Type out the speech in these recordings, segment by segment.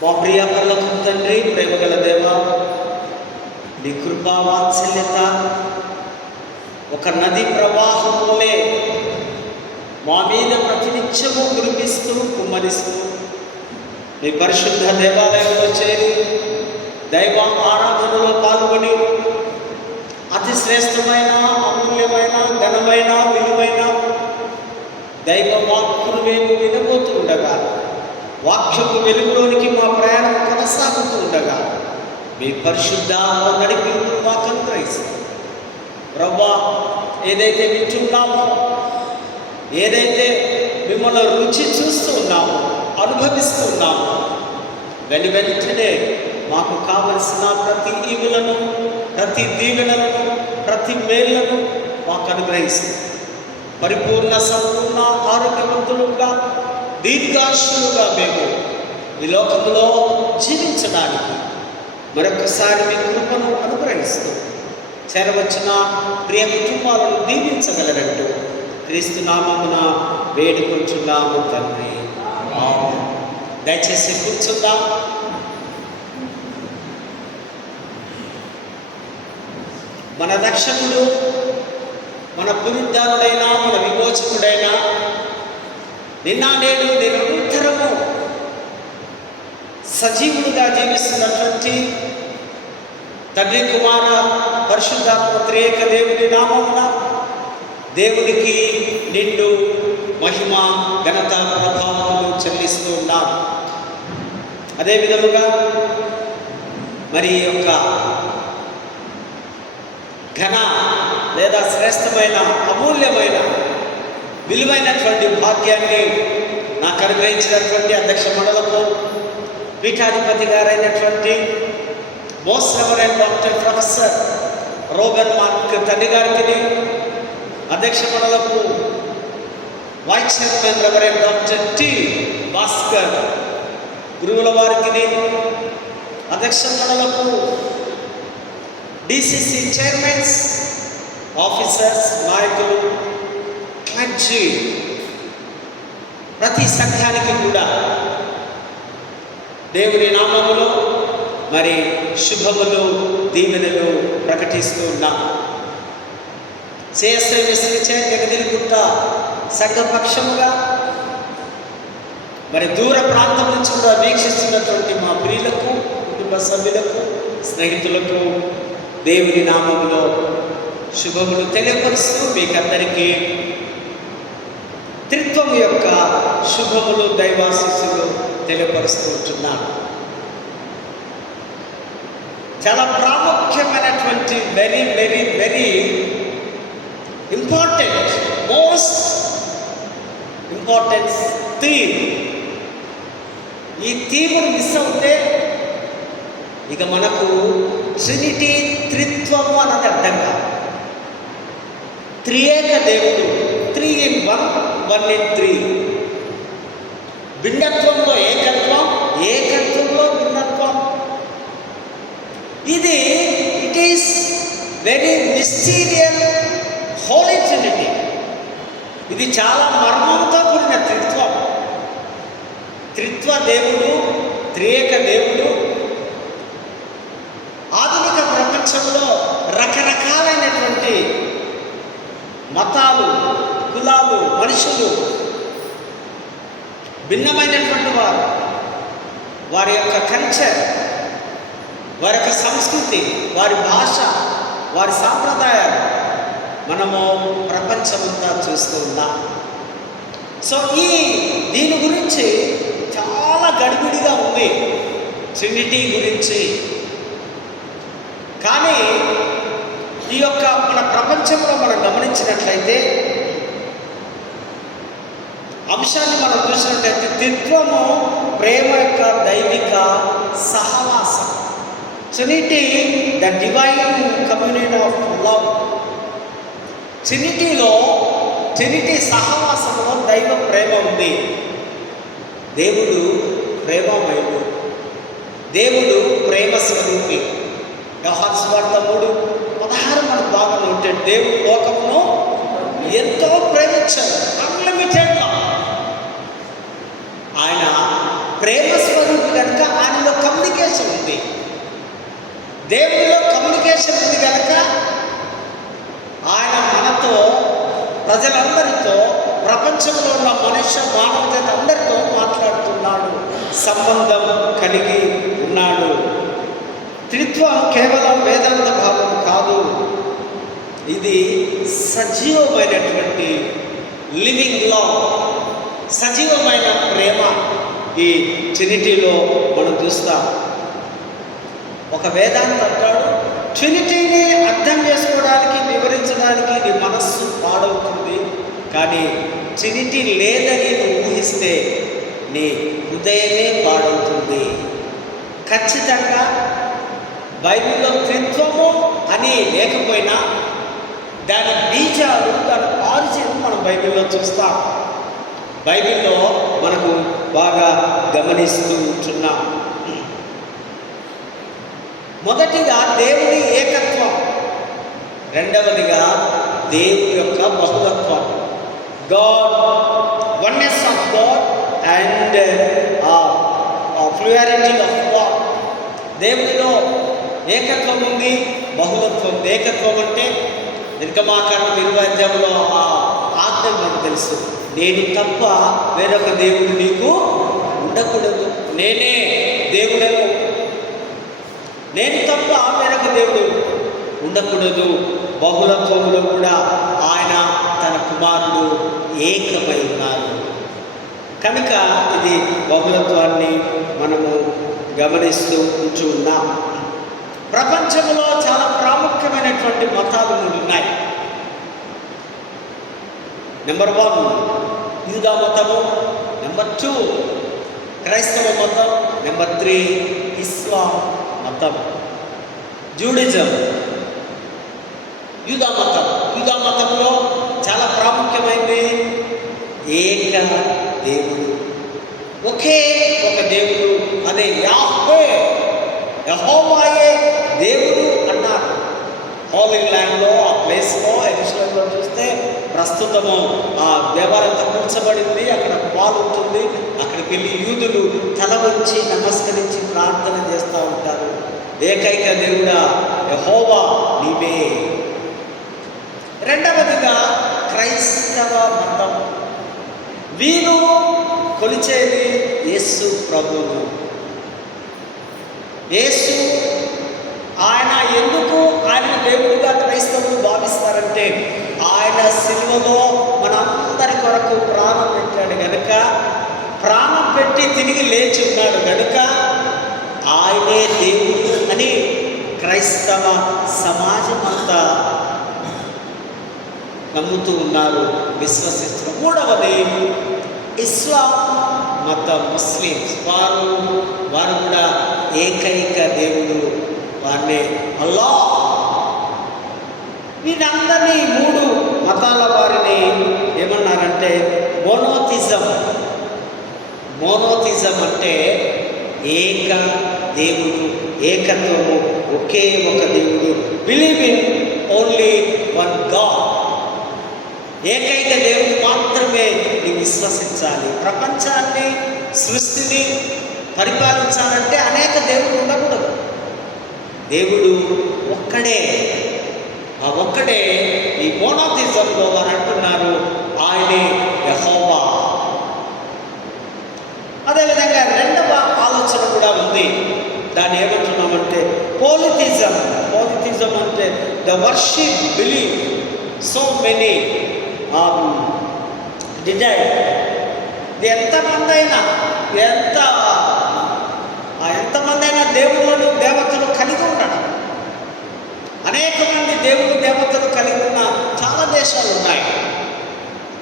మా ప్రియ పరలోకపు తండ్రి, ప్రేమగల దేవ, నీ కృపా వాత్సల్యత ఒక నది ప్రవాహం వలె మా మీద ప్రతినిత్యము కురిపిస్తూ కుమ్మరిస్తూ నీ పరిశుద్ధ దేవాలయంలో చేరి దైవ ఆరాధనలో పాల్గొని అతి శ్రేష్టమైన, అమూల్యమైన, ఘనమైన, విలువైన దైవ వాక్కును మేము వినబోతూ ఉండగా, వాక్యపు వెలుగులోనికి మా ప్రయాణం కొనసాగుతూ ఉండగా మీ పరిశుద్ధ నడిపింపు మాకు అనుగ్రహిస్తాం. ప్రభువా, ఏదైతే వింటున్నామో, ఏదైతే మిమ్మల్ని రుచి చూస్తూ ఉన్నామో, అనుభవిస్తూ ఉన్నామో, వెంటనే మాకు కావలసిన ప్రతి ఈవులను, ప్రతి దీవెనలను, ప్రతి మేళ్లను మాకు అనుగ్రహిస్తాం. పరిపూర్ణ సంపూర్ణ ఆరోగ్యవంతులుగా, దీర్ఘాయువుగా మేము ఈ లోకంలో జీవించడానికి మరొకసారి మీ కృపను అనుగ్రహిస్తూ చేరవచ్చిన ప్రియ కుటుంబాలను దీవించగలరంటూ క్రీస్తు నామమున వేడుకుంటున్నాము తండ్రి. దయచేసి కూర్చుందాం. మన రక్షకుడు, మన పునరుద్ధారుడైన, మన విమోచకుడైన, నిన్న నేడు నిరంతరము సజీవుడుగా జీవిస్తున్నటువంటి తండ్రి, కుమార, పరిశుద్ధాత్మ త్రియేక దేవుని నామమున దేవునికి నిండు మహిమ, ఘనత, ప్రభావములు చెల్లిస్తూ ఉన్నాం. అదేవిధముగా మరి యొక్క ఘన లేదా శ్రేష్టమైన, అమూల్యమైన, విలువైనటువంటి భాగ్యాన్ని నాకు అనుగ్రహించినటువంటి అధ్యక్ష మండలము పీఠాధిపతి గారైనటువంటి most reverend doctor professor Robert Mark తండ్రి గారికి, అధ్యక్ష మండలపు vice chairman reverend doctor T Bhaskar గురువుల వారికి, అధ్యక్ష మండలపు డిసిసి చైర్మన్స్, ఆఫీసర్స్, నాయకులు, క్లర్జీ, ప్రతి సంఘానికి కూడా దేవుని నామములో మరి శుభములు, దీవెనలు ప్రకటిస్తూ ఉన్నాం. సిఎస్ఐ జగదిలిగుట్ట సంఘపక్షముగా మరి దూర ప్రాంతం నుంచి కూడా వీక్షిస్తున్నటువంటి మా ప్రియులకు, కుటుంబ సభ్యులకు, స్నేహితులకు దేవుని నామములో శుభములు తెలియపరుస్తూ మీకందరికీ త్రిత్వం యొక్క శుభములు, దైవాశీస్సులు తెలియపరుస్తూ ఉంటున్నాను. చాలా ప్రాముఖ్యమైనటువంటి very very very important, most important theme. ఈ థీమును మిస్ అవుతే ఇక మనకు ట్రినిటీ, త్రిత్వము అన్నది అర్థం కాదు. త్రియేక దేవుడు, 3 in 1, 1 in 3. భిన్నత్వంలో ఏకత్వం, ఏకత్వంలో భిన్నత్వం. ఇది it is very mysterious holy trinity. ఇది చాలా మర్మంతో కూడిన త్రిత్వం. త్రిత్వ దేవుడు, త్రియేక దేవుడు ఆధునిక ప్రపంచంలో రకరకాలైనటువంటి మతాలు, కులాలు, మనుషులు, భిన్నమైనటువంటి వారు, వారి యొక్క కల్చర్, వారి యొక్క సంస్కృతి, వారి భాష, వారి సాంప్రదాయాలు మనము ప్రపంచమంతా చూస్తూ ఉన్నాం. సో దీని గురించి చాలా గడిబిడిగా ఉంది, ట్రినిటీ గురించి. కానీ ఈ యొక్క మన ప్రపంచంలో మనం గమనించినట్లయితే, అంశాన్ని మనం చూసినట్లయితే, త్రిత్వము ప్రేమ యొక్క దైవిక సహవాసం. Trinity the divine communion of love. Trinity సహవాసంలో దైవ ప్రేమ ఉంది. దేవుడు ప్రేమమయుడు, దేవుడు ప్రేమ స్వరూపి. యోహాను సువార్త 3:16 మనకు బాగా నోటెడ్. దేవుడు లోకమును ఎంతో ప్రేమించాడు, అన్లిమిటెడ్గా. ఆయన ప్రేమ స్వరూపి కనుక ఆయన మానవ జాతి అందరితో మాట్లాడుతున్నాడు, సంబంధం కలిగి ఉన్నాడు. త్రిత్వం కేవలం వేదాంత భావం కాదు, ఇది సజీవమైనటువంటి లివింగ్ లవ్, సజీవమైన ప్రేమ ఈ ట్రినిటీలో మనం చూస్తాం. ఒక వేదాంత అంటాడు, ట్రినిటీని అర్థం చేసుకోవడానికి, వివరించడానికి నీ మనస్సు పాడవుతుంది, కానీ ట్రినిటీ లేదని నువ్వు ఊహిస్తే నీ హృదయమే పాడవుతుంది. ఖచ్చితంగా బైబిల్లో త్రిత్వము అని లేకపోయినా దాని బీజాలు, దాని ఆరిజిన్ మనం బైబిల్లో చూస్తాం. బైబిల్లో మనకు బాగా గమనిస్తూ ఉంటున్నాం. మొదటిగా దేవుని ఏకత్వం, రెండవదిగా దేవుని యొక్క బహుళత్వం. God, oneness of God and plurality of God. దేవునిలో ఏకత్వం ఉంది, బహుళత్వం. ఏకత్వం అంటే నిర్గమాకాండం 20 ఆజ్ఞ మనకు తెలుసు, నేను తప్ప వేరొక దేవుడు నీకు ఉండకూడదు, నేనే దేవుడను, నేను తప్ప వేరొక దేవుడు ఉండకూడదు. బహుళత్వంలో కూడా ఆయన తన కుమారుడు ఏకమై ఉన్నారు కనుక ఇది బహుళత్వాన్ని మనము గమనిస్తూ ఉంటూ ఉన్నాం. ప్రపంచంలో చాలా ప్రాముఖ్యమైనటువంటి మతాలు 3 ఉన్నాయి. నెంబర్ 1 యూదా మతము, నెంబర్ 2 క్రైస్తవ మతం, నెంబర్ 3 ఇస్లాం మతం. జూడిజం, యూదా మతం. యూదా మతంలో చాలా ప్రాముఖ్యమైనది ఏక దేవుడు, ఒకే ఒక దేవుడు, అదే యాహ్వే, యెహోవాయే దేవుడు అన్నారు. హోలీ ల్యాండ్లో, ఆ ప్లేస్లో, యెరూషలేములో చూస్తే ప్రస్తుతము ఆ దేవాలయం కూర్చబడింది, అక్కడ పాలు ఉంటుంది. అక్కడికి వెళ్ళి యూదులు తల వంచి నమస్కరించి ప్రార్థన చేస్తూ ఉంటారు. ఏకైక దేవుడా యెహోవా నీవే. రెండవదిగా క్రైస్తవ మతం. వీరు కొలిచేది యేసు ప్రభువును. యేసు ఆయన ఎందుకు ఆయన దేవుడిగా క్రైస్తవులు భావిస్తారంటే, ఆయన సిలువలో మనందరి కొరకు ప్రాణం పెట్టాడు గనుక, ప్రాణం పెట్టి తిరిగి లేచి ఉన్నాడు గనుక ఆయనే దేవుడు అని క్రైస్తవ సమాజం అంతా నమ్ముతూ ఉన్నారు, విశ్వసిస్తున్నారు. మూడవది ఇస్లాం మతం, ముస్లిమ్స్. వారు కూడా ఏకైక దేవుడు, వారినే అల్లాహ్. వీరందరినీ 3 మతాల వారిని ఏమన్నారంటే మోనోథిజం. మోనోథిజం అంటే ఏక దేవుడు, ఏకత్వము, ఒకే ఒక దేవుడు. Believe in only one God. ఏకైక దేవుడు మాత్రమే నీవు విశ్వసించాలి. ప్రపంచాన్ని, సృష్టిని పరిపాలించాలంటే అనేక దేవుడు ఉండకూడదు. దేవుడు ఒక్కడే. ఆ ఒక్కడే ఈ మోనోథిజంలో వారు అంటున్నారు ఆయనే యెహోవా. అదేవిధంగా రెండవ ఆలోచన కూడా ఉంది. దాన్ని ఏమంటున్నామంటే పోలిథిజం. పోలిథిజం అంటే the worship, believe so many desire. ఎంతమంది అయినా దేవుళ్ళను, దేవతలు కలిగి ఉండడం. అనేక మంది దేవుడు, దేవతలు కలిగి ఉన్న చాలా దేశాలు ఉన్నాయి.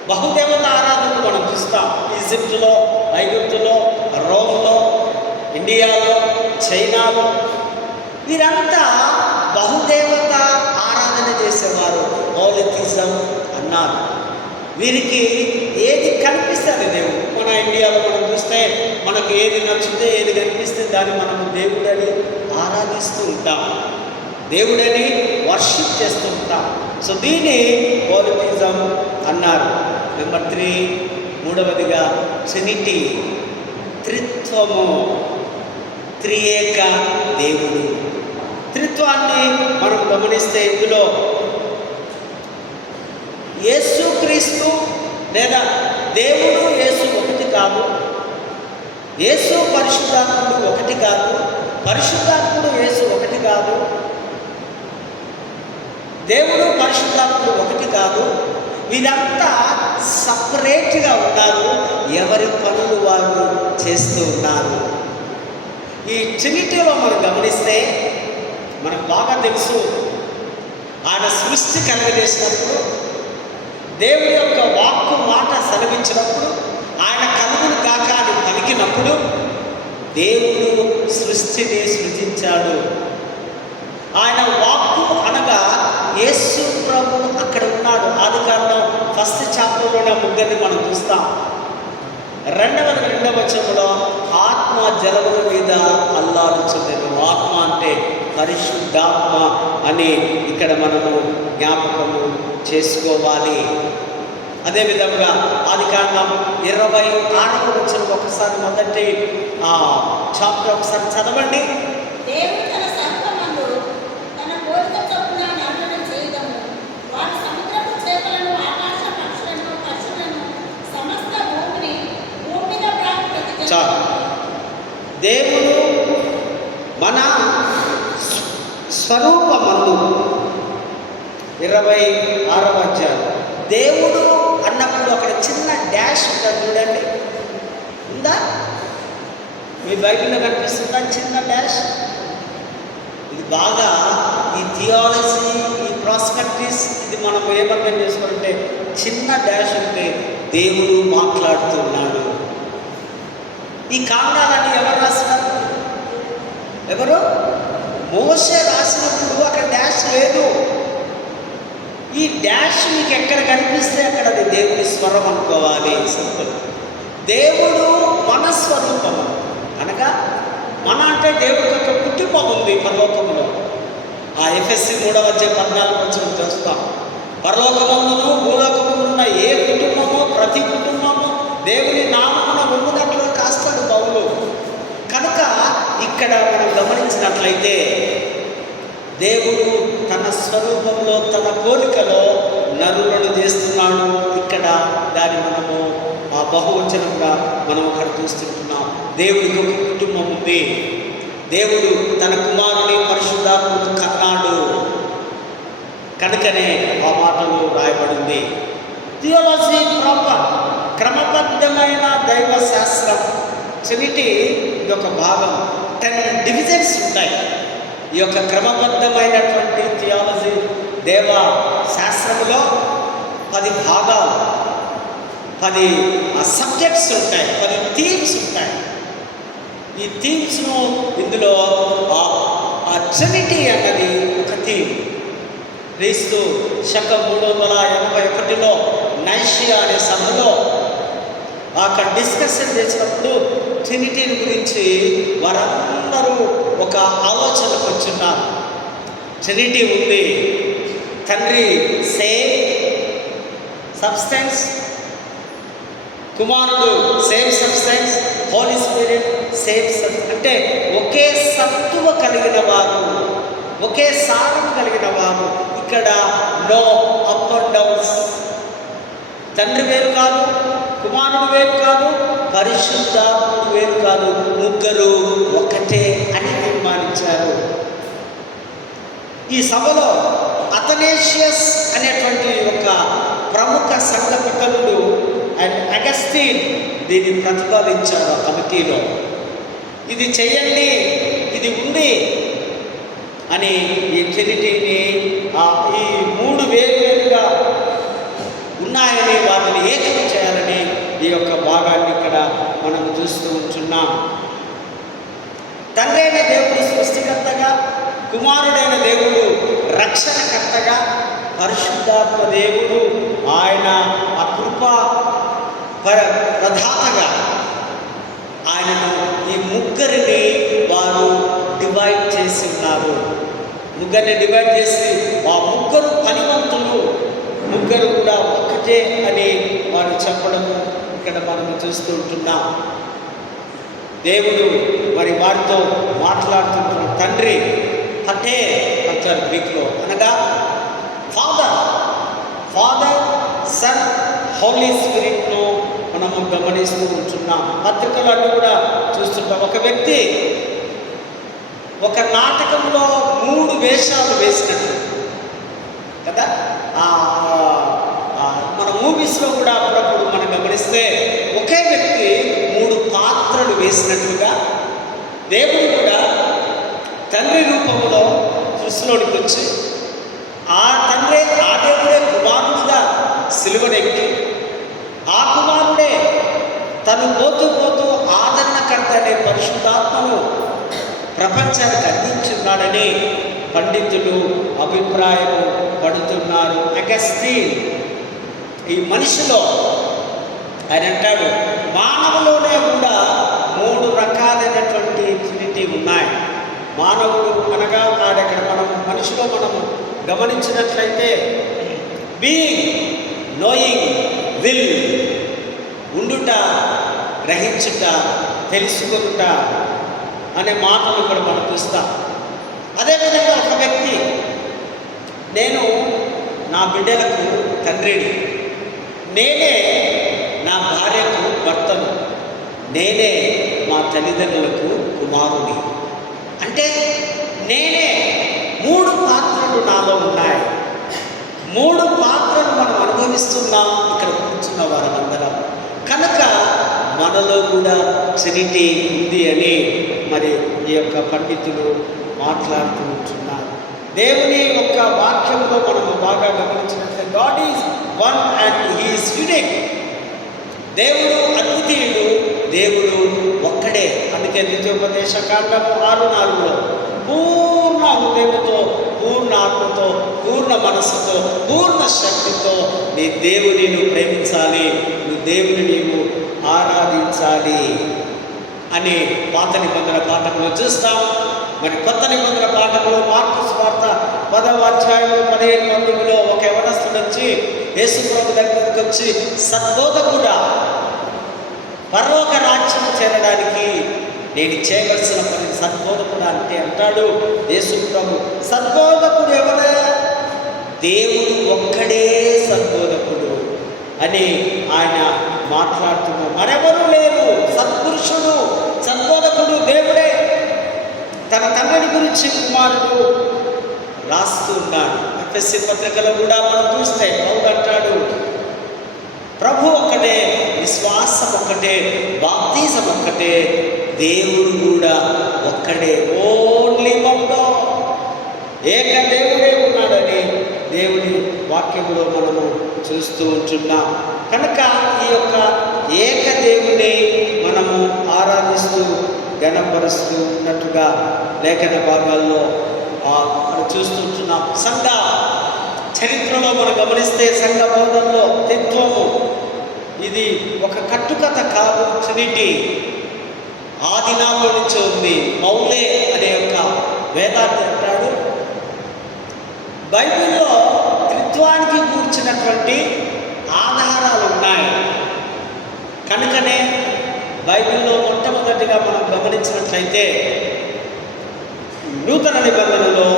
బహుదేవత ఆరాధనలు మనం చూస్తాం. ఈజిప్టులో, ఐగుప్తులో, రోమ్లో, ఇండియాలో, చైనాలో. వీరంతా బహుదేవత ఆరాధన చేసేవారు. పోలిథిజం అన్నారు. వీరికి ఏది కనిపిస్తుంది దేవుడు. మన ఇండియాలో మనం చూస్తే మనకు ఏది నచ్చితే, ఏది కనిపిస్తే దాన్ని మనం దేవుడని ఆరాధిస్తూ ఉంటాం, దేవుడని వర్షిప్ చేస్తూ ఉంటాం. సో దీన్ని పోలిథిజం అన్నారు. నెంబర్ 3 మూడవదిగా ట్రినిటీ, త్రిత్వము, త్రియేక దేవుడు. త్రిత్వాన్ని మనం గమనిస్తే ఇందులో యేసుక్రీస్తు లేదా దేవుడు యేసు కాదు, యేసు పరిశుద్ధాత్ముడు ఒకటి కాదు, పరిశుద్ధాత్ముడు యేసు ఒకటి కాదు, దేవుడు పరిశుద్ధాత్ముడు ఒకటి కాదు. వీరంతా సపరేట్గా ఉన్నారు, ఎవరి పనులు వారు చేస్తూ ఉన్నారు. ఈ ట్రినిటీలో మనం గమనిస్తే మనకు బాగా తెలుసు, ఆయన సృష్టి కలుగజేసినప్పుడు, దేవుడి యొక్క వాక్కు మాట సెలవించినప్పుడు, ఆయన కలుగును కాక అని పలికినప్పుడు దేవుడు సృష్టిని సృజించాడు. ఆయన వాక్కు అనగా యేసు ప్రభు అక్కడ ఉన్నాడు. ఆదికాండం 1st చాప్టర్లోనే ముగ్గురిని మనం చూస్తాం. రెండవ వచనంలో ఆత్మ జలముల మీద అల్లాడుచుండెను. ఆత్మ అంటే పరిశుద్ధాత్మ అని ఇక్కడ మనము జ్ఞాపకము చేసుకోవాలి. అదేవిధంగా ఆదికాండం 26వ వచనం ఒకసారి మొదటి చాప్టర్ ఒకసారి చదవండి. చాలు. దేవుడు మన స్వరూపమందు 26వ అధ్యాయం. దేవుడు అన్నప్పుడు అక్కడ చిన్న డాష్ ఉంటుంది చూడండి, ఉందా? మీ బైబిల్లో కనిపిస్తుందా చిన్న డాష్? ఇది బాగా ఈ థియాలజీ, ఈ ప్రాస్పెక్టిస్, ఇది మనం ఏమర్థం చేసుకోవాలంటే చిన్న డాష్ ఉంటే దేవుడు మాట్లాడుతున్నాడు. ఈ కాండాలన్నీ ఎవరు రాసినారు? ఎవరు? మోషే రాసినప్పుడు అక్కడ డాష్ లేదు. ఈ డాష్ మీకు ఎక్కడ కనిపిస్తే అక్కడ అది దేవుడి స్వరం అనుకోవాలి. సింపుల్. దేవుడు మన స్వరూపము అనగా, మన అంటే దేవుడికి ఒక కుటుంబం ఉంది పరలోకములో. ఆ ఎఫెస్సి 3వ అధ్యాయం 14వ వచనం చూస్తాం. పరలోకమును భూలోకమును ఉన్న ఏ కుటుంబమో ప్రతి కుటుంబము దేవుని నామమున ఉన్నట్లు కాస్తాడు పౌలు. కనుక ఇక్కడ మనం గమనించినట్లయితే దేవుడు తన స్వరూపంలో తన పోలికలో నరులను చేస్తున్నాడు. ఇక్కడ దాన్ని మనము ఆ బహువచనంగా మనం అక్కడ చూస్తుంటున్నాం. దేవుడికి ఒక కుటుంబం ఉంది. దేవుడు తన కుమారుని పరిశుద్ధాత్మను కన్నాడు. కనుకనే ఆ మాటలు రాయబడింది. థియాలజీ ప్రాపర్, క్రమబద్ధమైన దైవ శాస్త్రం. ట్రినిటీ ఇది ఒక భాగం. 10 డివిజన్స్ ఉంటాయి. ఈ యొక్క క్రమబద్ధమైనటువంటి థియాలజీ దేవ శాస్త్రంలో 10 భాగాలు, 10 సబ్జెక్ట్స్ ఉంటాయి, 10 థీమ్స్ ఉంటాయి. ఈ థీమ్స్ను ఇందులో ఆ ట్రినిటీ అన్నది ఒక థీమ్. క్రీస్తు శకం 381లో నైషియా అనే సభలో అక్కడ డిస్కషన్ చేసినప్పుడు ట్రినిటీని గురించి వారందరూ ఒక ఆలోచనకు వచ్చున్నారు. ట్రినిటీ ఉంది. తండ్రి సేమ్ సబ్స్టెన్స్, కుమారుడు same substance, holy spirit same substance. అంటే ఒకే సత్తువ కలిగిన వారు, ఒకే సారం కలిగిన వారు. ఇక్కడ నో అప్ అండ్ డౌన్స్. తండ్రి వేరు కాదు, కుమారుడు వేరు కాదు, పరిశుద్ధాత్ముడు వేరు కాదు, ముగ్గురు ఒకటే అని తీర్మానించారు. ఈ సభలో అథనేషియస్ అనేటువంటి ఒక ప్రముఖ సంఘ పితరుడు అండ్ అగస్టిన్ దీన్ని ప్రతిపాదించారు ఆ కమిటీలో. ఇది చేయండి, ఇది ఉంది అని ఈ ట్రినిటీని ఈ 3 వేరువేరుగా ఉన్నాయని వాటిని ఏకం చేయాలని ఈ యొక్క భాగాన్ని ఇక్కడ మనం చూస్తూ ఉంటున్నాం. తండ్రి అయిన దేవుడు సృష్టికర్తగా, కుమారుడైన దేవుడు రక్షణకర్తగా, పరిశుద్ధాత్మ దేవుడు ఆయన ఆ కృప ప్రదాతగా ఆయనను ఈ ముగ్గురిని వారు డివైడ్ చేసి ఉన్నారు. ముగ్గురిని డివైడ్ చేసి ఆ ముగ్గురు పనివంతులు, ముగ్గురు కూడా ఒక్కటే అని వారు చెప్పడం ఇక్కడ మనం చూస్తూ ఉంటున్నాం. దేవుడు మరి వారితో మాట్లాడుతుంటున్న తండ్రి అంటే అంటారు గ్రీక్లో, అనగా ఫాదర్, సన్, హోలీ స్పిరిట్ను మనము గమనిస్తూ ఉంటున్నాం. పత్రికలన్నీ కూడా చూస్తుంటాం. ఒక వ్యక్తి ఒక నాటకంలో 3 వేషాలు వేసినట్టు కదా. మన మూవీస్లో కూడా అప్పుడప్పుడు మనం గమనిస్తే ఒకే వ్యక్తి 3 పాత్రలు వేసినట్లుగా దేవుడు కూడా తండ్రి రూపంలో సృష్టిలోనికి వచ్చి ఆ దేవుడే కుమారుడుగా సిలువనెక్కి ఆ కుమారుడే తను పోతూ ఆదరణకర్త అనే పరిశుద్ధాత్మను ప్రపంచానికి అందించున్నాడని పండితులు అభిప్రాయం పడుతున్నారు. అగస్టీన్ ఈ మనిషిలో ఆయన అంటాడు, మానవులోనే కూడా 3 రకాలైనటువంటి ట్రినిటీ ఉన్నాయి. మానవుడు అనగా ఇక్కడ మనిషిలో మనము గమనించినట్లయితే బీయింగ్, నోయింగ్, విల్, ఉండుట, గ్రహించుట, తెలుసుకొనుట అనే మాటలు ఇక్కడ మనం చూస్తాం. అదేవిధంగా ఒక వ్యక్తి, నేను నా బిడ్డలకు తండ్రిని, నేనే నా భార్యకు భర్తను, నేనే మా తల్లిదండ్రులకు కుమారుని. అంటే నేనే 3 పాత్రలు నాలో ఉన్నాయి. 3 పాత్రలు మనం అనుభవిస్తున్నాం ఇక్కడ కూర్చున్న వారందరం. కనుక మనలో కూడా ట్రినిటీ ఉంది అని మరి ఈ యొక్క పండితులు మాట్లాడుతూ ఉంటున్నారు. దేవుని యొక్క వాక్యంలో మనము బాగా గమనించినట్లయితే God is one and he is unique. దేవుడు అద్వితీయుడు, దేవుడు ఒక్కడే. అందుకే ద్వితీయోపదేశ కాండము 6:4 పూర్ణ హృదయంతో, పూర్ణ ఆత్మతో, పూర్ణ మనస్సుతో, పూర్ణ శక్తితో నీ దేవుని నువ్వు ప్రేమించాలి, నువ్వు దేవుని నీవు ఆరాధించాలి అని పాత నిబంధన పాఠకులు చూస్తాం. మరి కొత్త నిబంధన పాఠకులు మార్కు సువార్త 10వ అధ్యాయంలో 15 ఒక యవనస్తుడు వచ్చి యేసు ప్రభు దగ్గరికి వచ్చి, సద్బోధకుడా, పరలోక రాజ్యం చేరడానికి నేను చేయవలసిన పని సద్బోధకుడు అంటే అంటాడు యేసు ప్రభు. సద్బోధకుడు ఎవరే? దేవుడు ఒక్కడే సద్బోధకుడు అని ఆయన మాట్లాడుతున్నారు. మరెవరూ లేరు. సత్పురుషుడు, సద్బోధకుడు దేవుడే. తన తండ్రిని గురించి కుమారుడు రాస్తూ ఉన్నాడు. ఎఫెసీ పత్రికలో కూడా మనం చూస్తే పౌలు అంటాడు, ప్రభు ఒక్కటే, విశ్వాసం ఒక్కటే, బాప్తిజం ఒక్కటే, దేవుడు కూడా ఒక్కడే. ఓన్లీ వన్ గాడ్, ఏక దేవుడే ఉన్నాడని దేవుని వాక్యంలో మనము చూస్తూ ఉంటున్నాం. కనుక ఈ యొక్క ఏక దేవుని మనము ఆరాధిస్తూ ఘనపరుస్తూ ఉన్నట్టుగా లేఖన భాగాల్లో మనం చూస్తుంటున్నాం. సంఘ చరిత్రలో మనం గమనిస్తే సంఘ బోధనలో తత్వము ఇది ఒక కట్టుకథ కాదు. ట్రినిటీ ఆ దినాల్లో నుంచి ఉంది. మౌలే అనే యొక్క వేదాంతి అంటాడు, బైబిల్లో త్రిత్వానికి కూర్చున్నటువంటి ఆధారాలు ఉన్నాయి. కనుకనే బైబిల్లో మొట్టమొదటిగా మనం గమనించినట్లయితే నూతన నిబంధనలో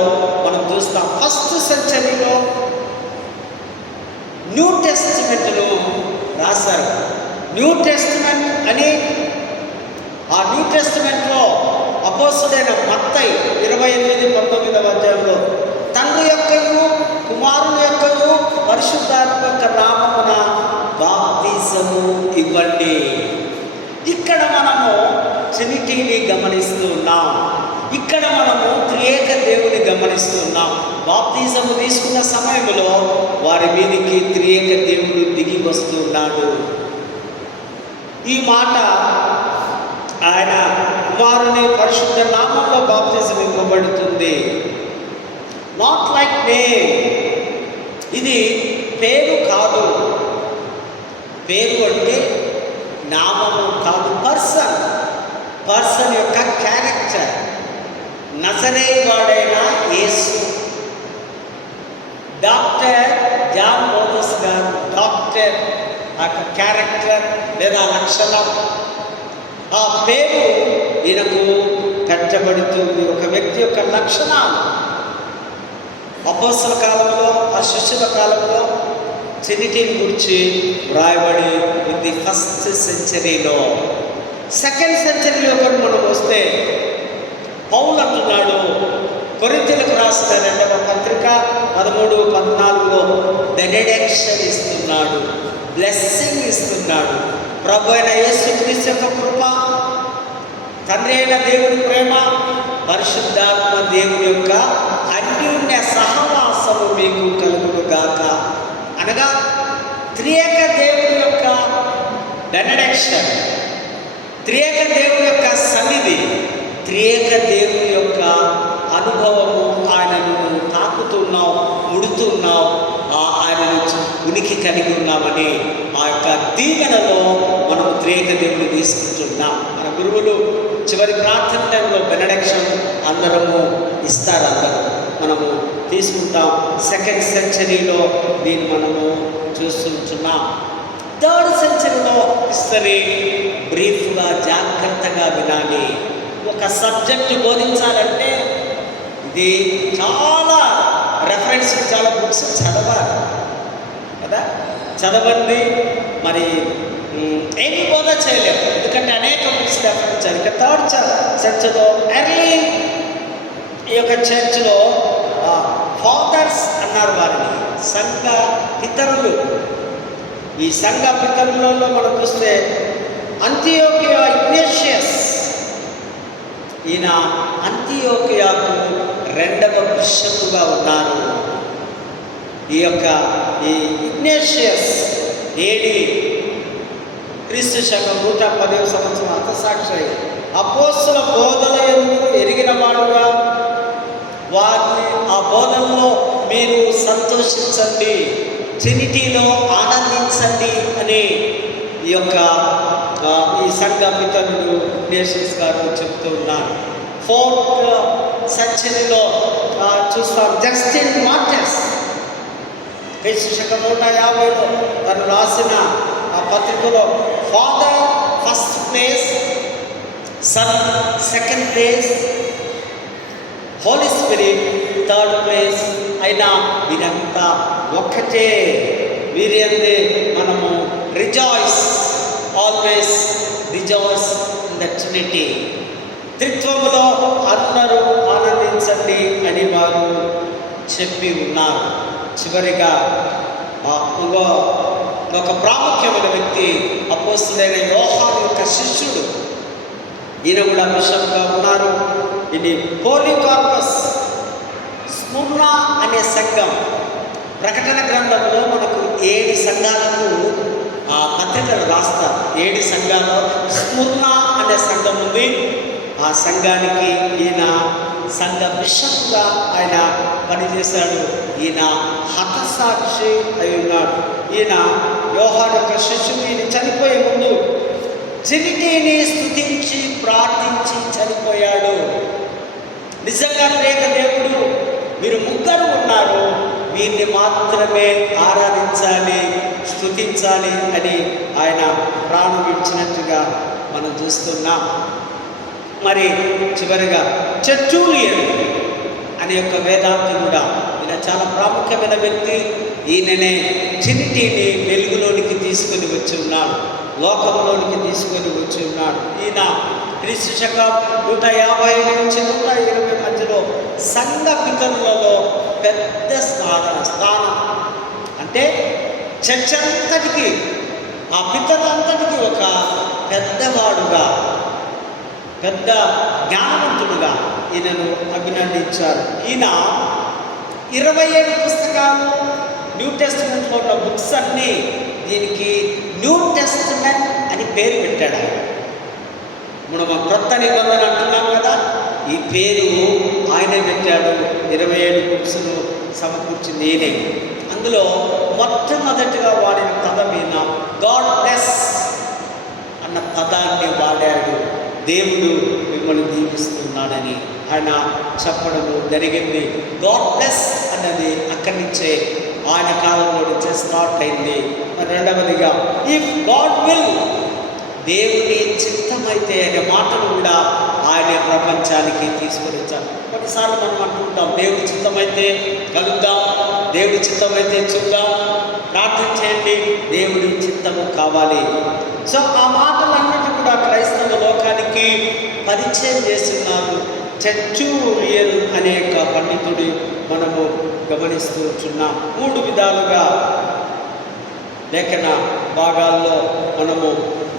మనం చూస్తాం. ఫస్ట్ సెంచరీలో న్యూ టెస్టిమెంట్ను రాశారు. న్యూ టెస్టిమెంట్ అని ఆ న్యూ టెస్టిమెంట్లో అపోస్తలుడైన మత్తయి 28-19 అధ్యాయంలో తండ్రి యొక్కయు కుమారుని యొక్కయు పరిశుద్ధాత్మ యొక్క నామమున బాప్తిజము ఇవ్వండి. ఇక్కడ మనము ట్రినిటీని గమనిస్తూ ఉన్నాం. ఇక్కడ మనము త్రియేక దేవుని గమనిస్తూ ఉన్నాం. బాప్తిజము తీసుకున్న సమయంలో వారి మీదకి త్రియేక దేవుడు దిగి వస్తున్నాడు. ఈ మాట ఆయన కుమారుని పరిశుద్ధ నామంలో బాప్తిజం ఇవ్వబడుతుంది. నాట్ లైక్ నేమ్, ఇది పేరు కాదు. పేరు అంటే నామము కాదు, పర్సన్ యొక్క క్యారెక్టర్. నజరేయుడైన యేసు. డాక్టర్ జాన్ మోజెస్ గారు డాక్టర్ ఆ క్యారెక్టర్ లేదా లక్షణం, ఆ పేరు ఈయనకు పెట్టబడుతుంది. ఒక వ్యక్తి యొక్క లక్షణాలు అపోస్తల కాలంలో, ఆ శిష్యుల కాలంలో ట్రినిటీని గురించి వ్రాయబడి ఉంది ఫస్ట్ సెంచరీలో. సెకండ్ సెంచరీలో కూడా మనం వస్తే పౌలు అంటున్నాడు, కొరింథీయులకు రాసిన 2వ పత్రిక 13-14లో బెనెడిక్షన్ ఇస్తున్నాడు, బ్లెస్సింగ్ ఇస్తున్నాడు. ప్రభు అయిన యేసుక్రీస్తు యొక్క కృప, తండ్రి అయిన దేవుని ప్రేమ, పరిశుద్ధాత్మ దేవుని యొక్క అన్యోన్య సహవాసము మీకు కలుగును గాక. అనగా త్రియేక దేవుని యొక్క బెనెడిక్షన్, త్రియేక దేవుని యొక్క సన్నిధి, త్రియేక దేవుని యొక్క అనుభవము. ఆయనను తాకుతున్నావు, ముడుతున్నావు, ఆయనను ఉనికి కలిగి ఉన్నామని ఆ యొక్క దీవెనలో మనము త్రియేక దేవుని తీసుకుంటున్నాం. మన గురువులు చివరి ప్రార్థన టైంలో బెనెడిక్షన్ అందరము ఇస్తారు, అందరూ మనము తీసుకుంటాం. సెకండ్ సెంచరీలో దీన్ని మనము చూస్తుంటున్నాం. థర్డ్ సెంచరీలో హిస్టరీ బ్రీఫ్గా జాగ్రత్తగా వినాలి. ఒక సబ్జెక్టు బోధించాలంటే ఇది చాలా రెఫరెన్స్, చాలా బుక్స్ చదవాలి కదా. చదవండి మరి ఏమి బోధ చేయలేము, ఎందుకంటే అనేక బుక్స్ రెఫరెన్స్ చేయాలి. ఇక థర్డ్ చర్చ్లో ఎర్లీ ఈ యొక్క చర్చ్లో ఫాదర్స్ అన్నారు వారిని, సంఘ పితరులు. ఈ సంఘ పితరులలో మనం చూస్తే అంతియోకియా ఇగ్నేషియస్, ఈయన అంతియోకియాకు 2వ బిషప్గా ఉన్నారు. ఈ ఇగ్నేషియస్ ఏడి క్రీస్తు శకం 110వ సంవత్సరం హతసాక్షి అపోస్తల బోధనలను ఎరిగిన వాడుగా వారిని ఆ బోధనలో మీరు సంతోషించండి, ట్రినిటీలో ఆనందించండి అని ఈ సంఘ పితరులు ఇగ్నేషియస్ గారు చెప్తూ ఉన్నారు. 4th సెంచరీలో చూస్తాం జస్టిన్ మార్టిస్, క్రీస్తు శకం 150లో తను రాసిన ఆ పత్రికలో father first place, son second place, holy spirit third place అయినా వీరంతా ఒక్కటే. వీరి అందే మనము rejoice, always rejoice in the trinity. త్రిత్వములో అందరూ ఆనందించండి అని వారు చెప్పి ఉన్నారు. చివరిగా ఒక ప్రాముఖ్యమైన వ్యక్తి అపోస్తలుడైన యోహాను యొక్క శిష్యుడు, ఈయన కూడా బిషప్గా ఉన్నారు. ఇది పోలీకార్పస్ స్ముర్ణ అనే సంఘం. ప్రకటన గ్రంథంలో మనకు 7 సంఘాలకు ఆ పత్రికలు రాస్తారు. 7 సంఘాలు, స్ముర్ణ అనే సంఘం ఉంది. ఆ సంఘానికి ఈయన సంఘ బిషప్గా ఆయన పనిచేశాడు. ఈయన హతసాక్షి అయి ఉన్నాడు. ఈయన యోహాను యొక్క శిష్యుడు. ఈయన చనిపోయే ముందు ట్రినిటీని స్తుతించి ప్రార్థించి చనిపోయాడు. నిజంగా త్రియేక దేవుడు మీరు ముగ్గురు ఉన్నారు, వీరిని మాత్రమే ఆరాధించాలి, స్తుతించాలి అని ఆయన ప్రాణం విడిచినట్టుగా మనం చూస్తున్నాం. మరి చివరిగా టెర్టులియన్ అనే యొక్క వేదాంతి కూడా, ఈయన చాలా ప్రాముఖ్యమైన వ్యక్తి. ఈయననే ట్రినిటీని వెలుగులోనికి తీసుకొని వచ్చి ఉన్నాడు, లోకంలోనికి తీసుకొని వచ్చి ఉన్నాడు. ఈయన క్రీస్తు శకం 150 నుంచి 120 మధ్యలో సంఘ పితరులలో పెద్ద స్థానం అంటే చర్చ్ అంతటికి, ఆ పితరులంతటికి ఒక పెద్దవాడుగా, పెద్ద జ్ఞానవంతుడుగా ఈయనను అభినందించారు. ఈయన 27 పుస్తకాలు, న్యూ టెస్టిమెంట్లో ఉన్న బుక్స్ అన్నీ దీనికి న్యూ టెస్టిమెంట్ అని పేరు పెట్టాడు. మనం క్రొత్త నిబంధన అంటున్నాం కదా, ఈ పేరు ఆయనే పెట్టాడు. 27 బుక్స్ను సమకూర్చింది నేనే. అందులో మొట్టమొదటిగా వాడిన పదం ఈయన గాడ్ బ్లెస్ అన్న పదాన్ని వాడాడు. దేవుడు మిమ్మల్ని దీవిస్తున్నాడని ఆయన చెప్పడము జరిగింది. గాడ్ బ్లెస్ అన్నది అక్కడి నుంచే ఆయన కాలంలో నుంచే స్టార్ట్ అయింది. రెండవదిగా ఇఫ్ గాడ్ విల్, దేవుని చిత్తమైతే అనే మాటను కూడా ఆయనే ప్రపంచానికి తీసుకొని వచ్చారు. కొన్నిసార్లు మనం అంటుంటాం, దేవుడి చిత్తమైతే కలుద్దాం, దేవుడి చిత్తమైతే చూద్దాం, ప్రార్థన చేయండి, దేవుడి చిత్తము కావాలి. సో ఆ మాటలన్నిటి కూడా క్రైస్తవ లోకానికి పరిచయం చేస్తున్నారు. టెర్టులియన్ అనే పండితుడి మనము గమనిస్తూ ఉంటున్నాం. 3 విధాలుగా లేఖన భాగాల్లో మనము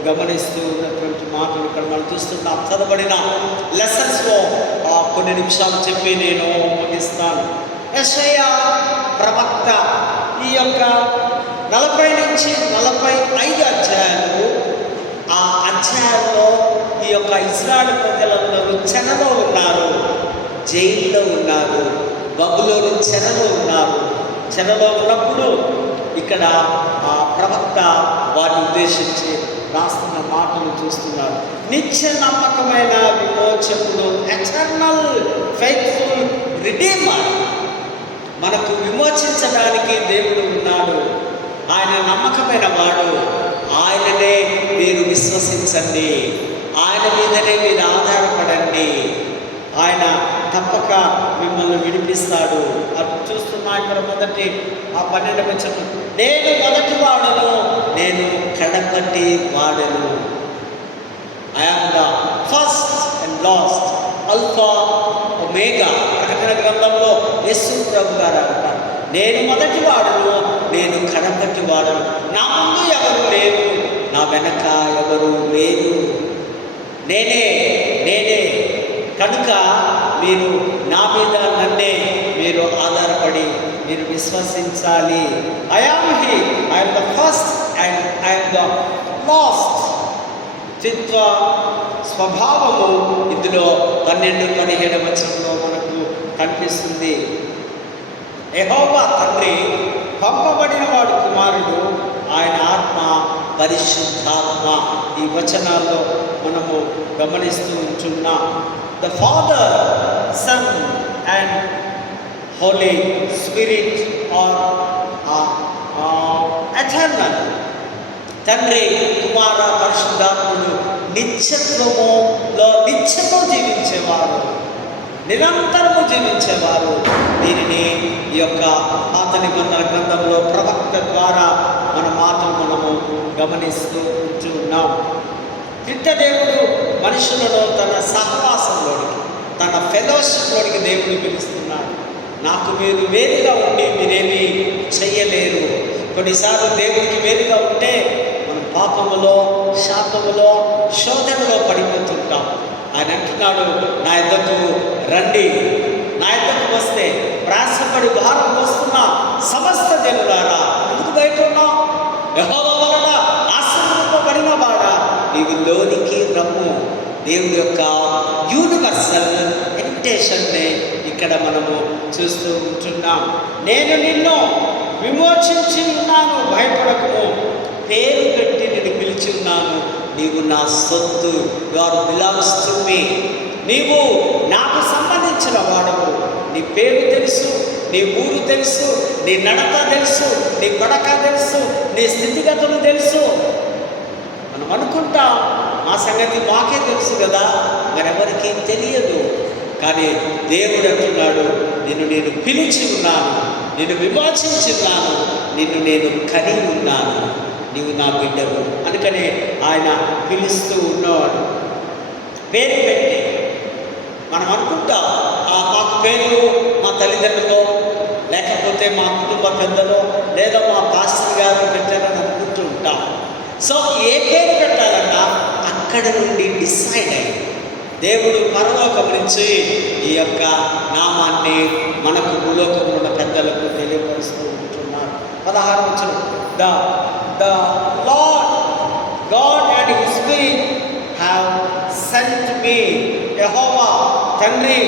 గమనిస్తూ ఉన్నటువంటి మాటలు ఇక్కడ మనం చూస్తున్నాం. చదవబడిన లెసన్స్లో కొన్ని నిమిషాలు చెప్పి నేను ముగిస్తాను. యెషయా ప్రవక్త ఈ యొక్క 40 నుంచి 45 అధ్యాయాలు, ఆ అధ్యాయంలో ఈ యొక్క ఇశ్రాయేలు ప్రజలందరూ చెరలో ఉన్నారు, జైల్లో ఉన్నారు, బబులోను చెరలో ఉన్నారు. చెరలో ఉన్నప్పుడు ఇక్కడ ఆ ప్రవక్త వారిని ఉద్దేశించి రాస్తున్న మాటలు చూస్తున్నారు. నిత్య నమ్మకమైన విమోచకుడు, ఎటర్నల్ ఫెయిత్ఫుల్ రిడీమర్, మనకు విమోచించడానికి దేవుడు ఉన్నాడు. ఆయన నమ్మకమైన వాడు. ఆయననే మీరు విశ్వసించండి, ఆయన మీదనే మీరు ఆధారపడండి, ఆయన తప్పక మిమ్మల్ని విడిపిస్తాడు. అది చూస్తున్నా ఇక్కడ మొదటి 12వ వచనం, నేను మొదటి వాడను, నేను కడపటి వాడను. I am the first and last, alpha omega. ప్రకటన గ్రంథంలో యేసు ప్రభు గారు అంటారు, నేను మొదటి వాడను, నేను కడపటి వాడను, నా ముందు ఎవరు లేరు, నా వెనక ఎవరు లేరు, నేనే కనుక మీరు నా మీద నన్నే మీరు ఆధారపడి మీరు విశ్వసించాలి. I am the first and I am the last. చిత్వ స్వభావము ఇందులో 12-17 వచనంలో మనకు కనిపిస్తుంది. యెహోవా తండ్రి, పంపబడిన వాడు కుమారుడు, ఆయన ఆత్మ పరిశుద్ధాత్మ. ఈ వచనాల్లో మనము గమనిస్తూ ఉంటున్నాం. The father, son and holy spirit are eternal. తండ్రి, కుమార, పరిశుద్ధాత్ముడు నిత్యము జీవించేవారు, నిరంతరము జీవించేవారు. దీనిని ఈ యొక్క పాత నిబంధన గ్రంథంలో ప్రవక్త ద్వారా మన మాటలు మనము గమనిస్తూ ఉంటున్నాం. దేవుడు మనుషులను తన సహవాసంలోనికి, తన ఫెలోషిప్లోనికి దేవుడు పిలుస్తున్నాడు. నాకు మీరు వేరుగా ఉండి మీరేమీ చెయ్యలేరు. కొన్నిసార్లు దేవుడికి వేరుగా ఉంటే మనం పాపములో, శాపములో, శోధనలో పడిపోతుంటాం. ఆయన అంటున్నాడు, నా యొద్దకు రండి, నా యొద్దకు వస్తే ప్రయాసపడి భారం మోస్తున్న సమస్త జనులారా, ఎందుకు బయట ఉన్నావు? యెహోవా వలన ఆశీర్వదింపబడిన వాడా, నీవు లోనికి రమ్ము. దేవుడి యొక్క యూనివర్సల్ ఇన్విటేషన్ని ఇక్కడ మనము చూస్తూ ఉంటున్నాం. నేను నిన్ను విమోచించి ఉన్నాను, భయపడకము, పేరు పెట్టి నేను పిలిచి ఉన్నాను, నీవు నా సొత్తు, గాడ్ బిలాంగ్స్ టు మీ. నీవు నాకు సంబంధించిన వాడవు. నీ పేరు తెలుసు, నీ ఊరు తెలుసు, నీ నడక తెలుసు, నీ పడక తెలుసు, నీ స్థితిగతులు తెలుసు. మనం అనుకుంటాం మా సంగతి మాకే తెలుసు కదా, మరెవరికి తెలియదు. కానీ దేవుడు అంటున్నాడు, నిన్ను నేను పిలిచి ఉన్నాను, నిన్ను విమోచించి ఉన్నాను, నిన్ను నేను కని ఉన్నాను, నీవు నా బిడ్డవు. అందుకనే ఆయన పిలుస్తూ ఉన్నవాడు. పేరు పెట్టి మనం అనుకుంటాం మాకు పేరు మా తల్లిదండ్రులు, లేకపోతే మా కుటుంబ పెద్దలు, లేదా మా పాస్టర్ గారు పెట్టారని అనుకుంటూ ఉంటాం. సో ఏ పేరు పెట్టాలన్నా అక్కడ నుండి డిసైడ్ అయ్యి దేవుడు పరలోకం నుంచి ఈ యొక్క నామాన్ని మనకు భూలోకంలో ఉన్న పెద్దలకు తెలియపరుస్తూ ఉంటున్నారు. 16వ వచనం, The Lord God and His Spirit have sent me. యెహోవా తండ్రి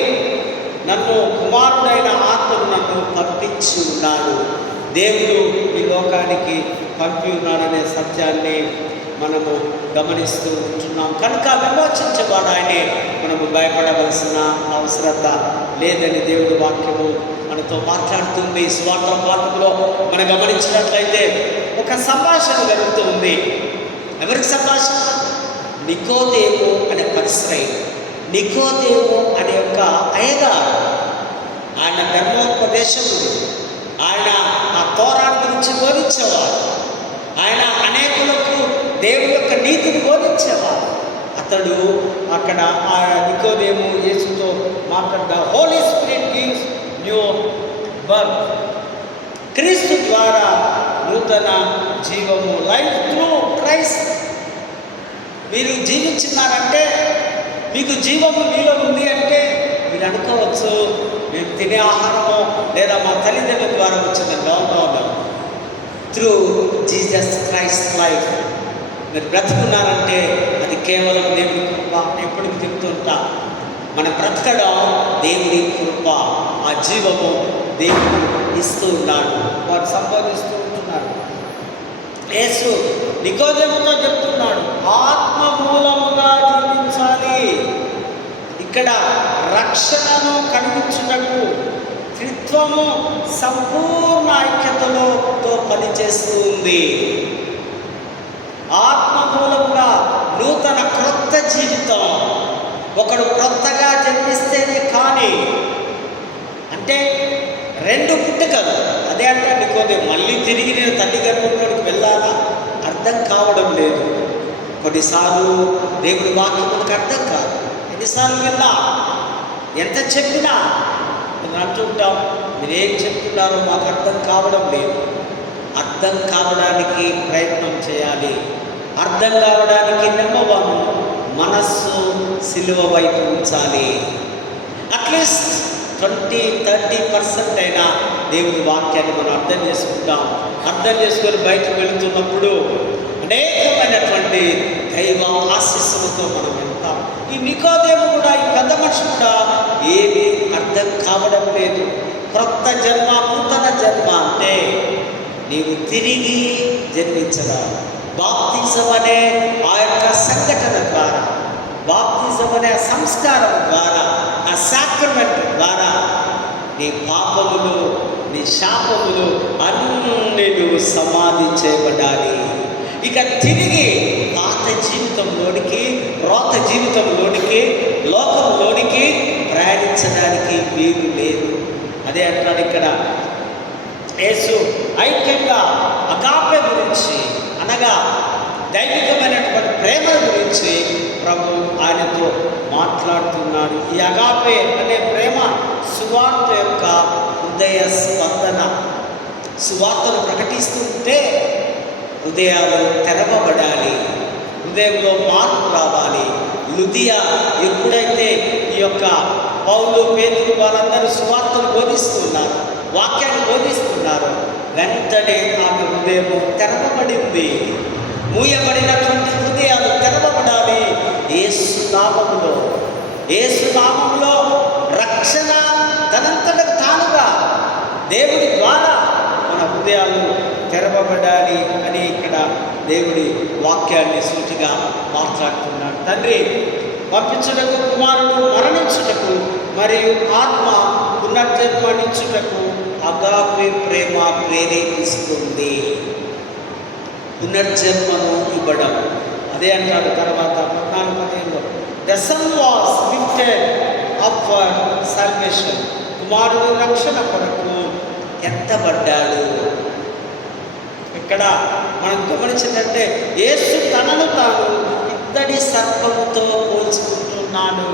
నన్ను, కుమారుడైన ఆత్మను నన్ను పంపించి ఉన్నాడు. దేవుడు ఈ లోకానికి పంపి ఉన్నాడనే సత్యాన్ని మనము గమనిస్తూ ఉంటున్నాం. కనుక విమోచించేవాడు ఆయనే, మనము భయపడవలసిన అవసరత లేదని దేవుడి వాక్యము మనతో మాట్లాడుతుంది. స్వార్థ పాఠంలో మనం గమనించినట్లయితే ఒక సంభాషణ జరుగుతుంది. ఎవరికి సంభాషణ? నికోదేము అనే పరిశ్రమ. నికోదేము అనే యొక్క అయ్యగారు, ఆయన ధర్మోపదేశకుడు, ఆయన ఆ తోరాను గురించి బోధించేవాడు, ఆయన అనేకులకు దేవుని యొక్క నీతిని బోధించేవాడు. అతడు అక్కడ ఆ నికోదేము యేసుతో మాట్లాడ్డా, holy spirit gives new birth, క్రీస్తు ద్వారా నూతన జీవము, లైఫ్ త్రూ క్రైస్ట్. మీరు జీవించున్నారంటే, మీకు జీవము మీలో ఉంది అంటే మీరు అనుకోవచ్చు మేము తినే ఆహారము లేదా మా తల్లిదండ్రుల ద్వారా వచ్చింది. No, through Jesus Christ life మీరు బ్రతుకున్నారంటే అది కేవలం దేవుడి కృప. ఎప్పటికి చెప్తుంటా, మన బ్రతకడం దేవుడి కృప. ఆ జీవము దేవుడు ఇస్తూ ఉన్నాడు, వాడు సంపాదిస్తూ ఉంటున్నాడు. యేసు నికోదేముతో చెప్తున్నాడు, ఆత్మ మూలముగా జీవించాలి. ఇక్కడ రక్షణను కలిగించుటకు త్రిత్వము సంపూర్ణ ఐక్యతలో పనిచేస్తూ ఉంది. ఆత్మ మూలముగా నూతన క్రొత్త జీవితం. ఒకడు క్రొత్తగా జన్మిస్తేనే కానీ, అంటే రెండు పుట్టుకలు. అదే అంటే నికోదేము మళ్ళీ తిరిగి నేను తల్లి గర్భంలోకి వెళ్ళాలా అర్థం కావడం లేదు. కొన్నిసార్లు దేవుడి వాక్యం మనకు అర్థం కాదు. ఎన్నిసార్లు విన్నా, ఎంత చెప్పినా మనం అంటుంటాం, మీరేం చెప్తున్నారో మాకు అర్థం కావడం లేదు. అర్థం కావడానికి ప్రయత్నం చేయాలి. అర్థం కావడానికి నెమ్మవాము మనస్సు సిలువ వైపు ఉంచాలి. అట్లీస్ట్ 20-30% అయినా దేవుడి వాక్యాన్ని మనం అర్థం చేసుకుంటాం. అర్థం చేసుకొని బయటకు వెళుతున్నప్పుడు అనేకమైనటువంటి దైవ ఆశీస్సులతో మనం వెళ్తాం. ఈ నికోదేము కూడా, ఈ పెద్ద మనిషి కూడా ఏమీ అర్థం కావడం లేదు. క్రొత్త జన్మ, నూతన జన్మ అంటే నీవు తిరిగి జన్మించడం. బాప్తిజం అనే ఆ యొక్క సంఘటన ద్వారా, బాప్తిజం అనే సంస్కారం ద్వారా, ఆ సాక్రమెంట్ ద్వారా నీ పాపములు, నీ శాపములు అన్నీ నువ్వు సమాధి చేయబడాలి. ఇక తిరిగి పాత జీవితంలోనికి, రోత జీవితంలోనికి, లోకంలోనికి ప్రయాణించడానికి వీలు లేదు. అదే అంటాడు ఇక్కడ యేసు. ఐక్యంగా అగాపె గురించి, అనగా దైవికమైనటువంటి ప్రేమ గురించి ప్రభు ఆయనతో మాట్లాడుతున్నాడు. ఈ అగాపె అనే ప్రేమ సువార్త యొక్క హృదయ స్పందన. సువార్తను ప్రకటిస్తుంటే హృదయాలు తెరవబడాలి, హృదయంలో మార్పు రావాలి. లుదియా ఎప్పుడైతే ఈ యొక్క పౌలు, పేతురు వాళ్ళందరూ సువార్తను బోధిస్తున్నారు, వాక్యాన్ని బోధిస్తున్నారు, వెంటనే ఆమె హృదయం తెరవబడింది. మూయబడినటువంటి హృదయాలు తెరవబడాలి. యేసు నామములో, యేసు నామములో రక్షణ తనంతటకు తానుగా దేవుడి ద్వారా మన హృదయాలు తెరవబడాలి అని ఇక్కడ దేవుడి వాక్యాన్ని సూటిగా మాట్లాడుతున్నాడు. తండ్రి పంపించుటకు, కుమారుడు మరణించుటకు, మరియు ఆత్మ పునర్జన్మనిచ్చుటకు అగాపె ప్రేమ ప్రేరేపిస్తుంది. పునర్జన్మను ఇవ్వడం. అదే అంటాడు తర్వాత 14-15లో, the son was lifted up for salvation. కుమారుడు రక్షణ కొరకు ఎత్తబడ్డాడు. ఇక్కడ మనం గమనించిందంటే యేసు తనను తాను ఇత్తడి సర్పముతో పోల్చుకుంటున్నాడు.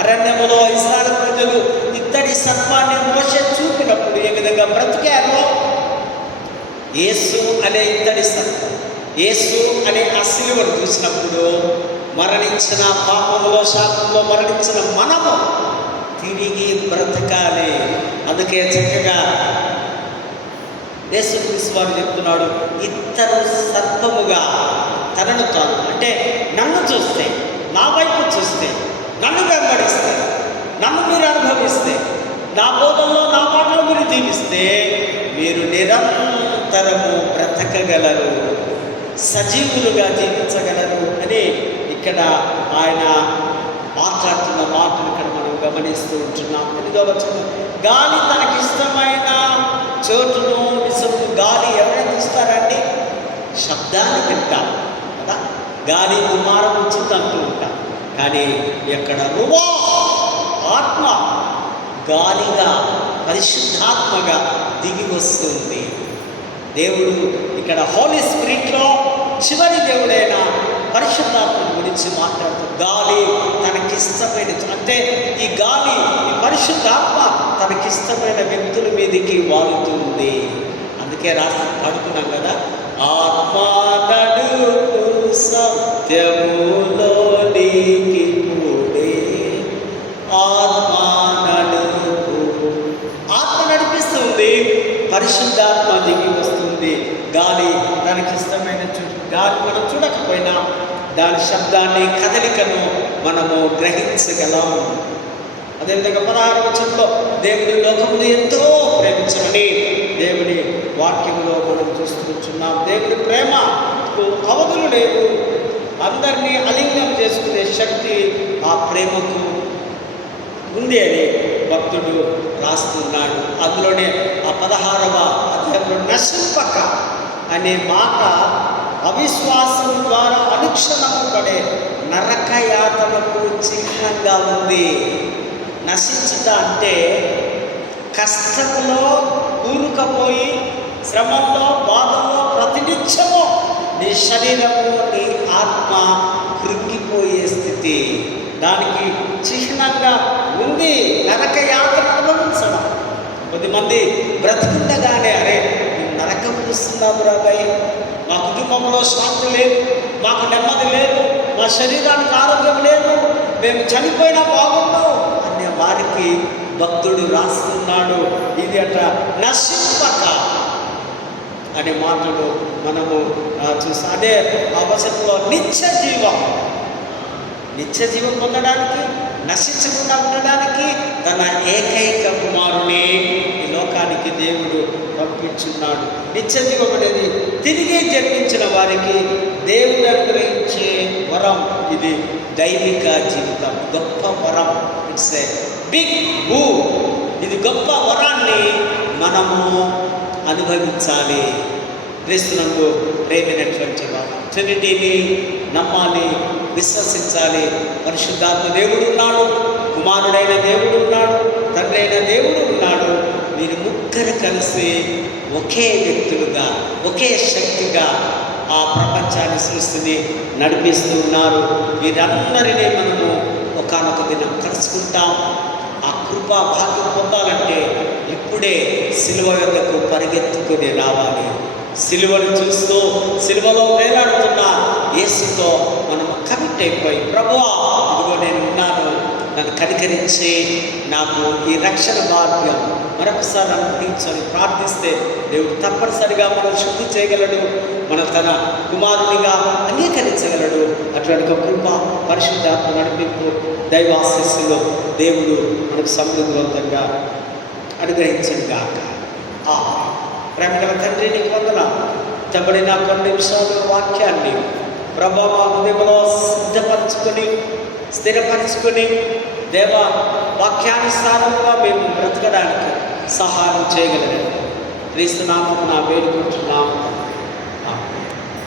అరణ్యములో ఇశ్రాయేలు ప్రజలు ఇత్తడి సర్పాన్ని మోషే చూపినప్పుడు ఏ విధంగా బ్రతికారో, యేసు అనే ఇత్తడి సర్పం, యేసు అనే ఆ సిలువను చూసినప్పుడు మరణించిన, పాపంలో శాపంలో మరణించిన మనము తిరిగి బ్రతకాలి. అందుకే చక్కగా యేసుక్రీస్తు వారు చెప్తున్నాడు, ఇత్తరు సర్పముగా తనను తాను, అంటే నన్ను చూస్తే, నా వైపు చూస్తే, నన్ను వెంబడిస్తే, నన్ను మీరు అనుభవిస్తే, నా బోధనలో నా మాటలు మీరు జీవిస్తే మీరు నిరంతరము బ్రతకగలరు, సజీవులుగా జీవించగలరు అని ఇక్కడ ఆయన మాట్లాడుతున్న మాటలు ఇక్కడ మనం గమనిస్తూ ఉంటున్నాం. 8వ వచనం, గాలి తనకిష్టమైన చోటును విసురు. గాలి ఎవరైనా చూస్తారండి? శబ్దాన్ని వింటాం కదా, గాలి దుమారం వచ్చింది అంటూ ఉంటాం. కానీ ఇక్కడ రువా ఆత్మ గాలిగా పరిశుద్ధాత్మగా దిగి వస్తుంది. దేవుడు ఇక్కడ హోలీ స్పిరిట్లో చివరి దేవుడైన పరిశుద్ధాత్మ గురించి మాట్లాడుతూ గాలి తనకిష్టమైన, అంటే ఈ గాలి ఈ పరిశుద్ధాత్మ తనకిష్టమైన వ్యక్తుల మీదకి వాలుతుంది. అందుకే పాడుకున్నాం కదా, ఆత్మ నడుపు సత్యములోనికి పోడే, ఆత్మ నడుపు, ఆత్మ నడిపిస్తుంది, పరిశుద్ధాత్మ దిగి వస్తుంది. గాలి దానికి ఇష్టమైన గాలి మనం చూడకపోయినా దాని శబ్దాన్ని, కదలికను మనము గ్రహించగలం. అదేవిధంగా 16వ వచనంలో దేవుడి లోకమును ఎంతో ప్రేమించమని దేవుని వాక్యంలో మనం చూస్తున్నాం. దేవుడి ప్రేమకు అవధులు లేవు. అందరినీ అలింగం చేసుకునే శక్తి ఆ ప్రేమకు ఉంది అని భక్తుడు రాస్తున్నాడు. అందులోనే ఆ 16వ అధ్యాయంలో నశింపక అనే మాట అవిశ్వాసం ద్వారా అనుక్షణము పడే నరకయాతనకు చిహ్నంగా ఉంది. నశించుట అంటే కష్టములో కూరుకుపోయి, శ్రమంలో, బాధలో ప్రతినిత్యము నీ శరీరము, నీ ఆత్మ కృంగిపోయే స్థితి. దానికి చిహ్నంగా ఉంది నరకయాతన అనుభవించడం. కొద్దిమంది బ్రతికుండగానే, అరే మేము నరకం చూస్తున్నాము రాబాయి, మా కుటుంబంలో శాంతి లేదు, మాకు నెమ్మది లేదు, మా శరీరానికి ఆరోగ్యం లేదు, మేము చనిపోయినా బాగుండవు అనే వారికి భక్తుడు రాస్తున్నాడు. ఇది అట నశింపక అనే మాటలు మనము చూసి, అదే అవసరంలో నిత్య జీవం పొందడానికి, నశించకుండా ఉండడానికి తన ఏకైక కుమారుని ఈ లోకానికి దేవుడు పంపించున్నాడు. నిత్య జీవం అనేది తిరిగి జన్మించిన వారికి దేవుడు అనుగ్రహించే వరం. ఇది దైవిక జీవితం, గొప్ప వరం. ఇట్స్ ఏ బిగ్ బూ. ఇది గొప్ప వరాన్ని మనము అనుభవించాలి. క్రీస్తునందు ప్రేమైనటువంటి వారు ట్రినిటీని నమ్మాలి, విశ్వసించాలి. పరిశుద్ధాత్మ దేవుడు ఉన్నాడు, కుమారుడైన దేవుడు ఉన్నాడు, తండ్రి అయిన దేవుడు ఉన్నాడు. వీరు ముగ్గురు కలిసి ఒకే వ్యక్తులుగా, ఒకే శక్తిగా ఆ ప్రపంచాన్ని, సృష్టిని నడిపిస్తూ ఉన్నారు. వీరందరినీ మనము ఒకానొక దినం కలుసుకుంటాం. ఆ కృపా భాగ్యం పొందాలంటే ఇప్పుడే సిలువ వద్దకు పరిగెత్తుకుని రావాలి. సిలువను చూస్తూ సిలువలో వేలాడుతున్న యేసుతో మనం కమిట్ అయిపోయి, ప్రభువా ఇదిగో నేను ఉన్నాను, నన్ను కనికరించి నాకు ఈ రక్షణ భాగ్యం మరొకసారి అనుగ్రహించని ప్రార్థిస్తే దేవుడు తప్పనిసరిగా మనం శుద్ధి చేయగలడు, మన తన కుమారునిగా అంగీకరించగలడు. అటువంటి కృప, పరిశుద్ధాత్మ నడిపింపు, దైవాశీస్సులో దేవుడు మనకు సమృద్ధివంతంగా అనుగ్రహించడు గాక. ప్రేమగల తండ్రి, నీకు వందనాలు. తబడిన కొన్ని నిమిషాలు వాక్యాన్ని ప్రభా మా హృదయంలో సిద్ధపరచుకొని, స్థిరపరచుకొని, దేవ వాక్యానుసారంగా మేము బ్రతకడానికి సహాయం చేయగలరు. క్రీస్తు నామమున వేడుకుంటున్నాము.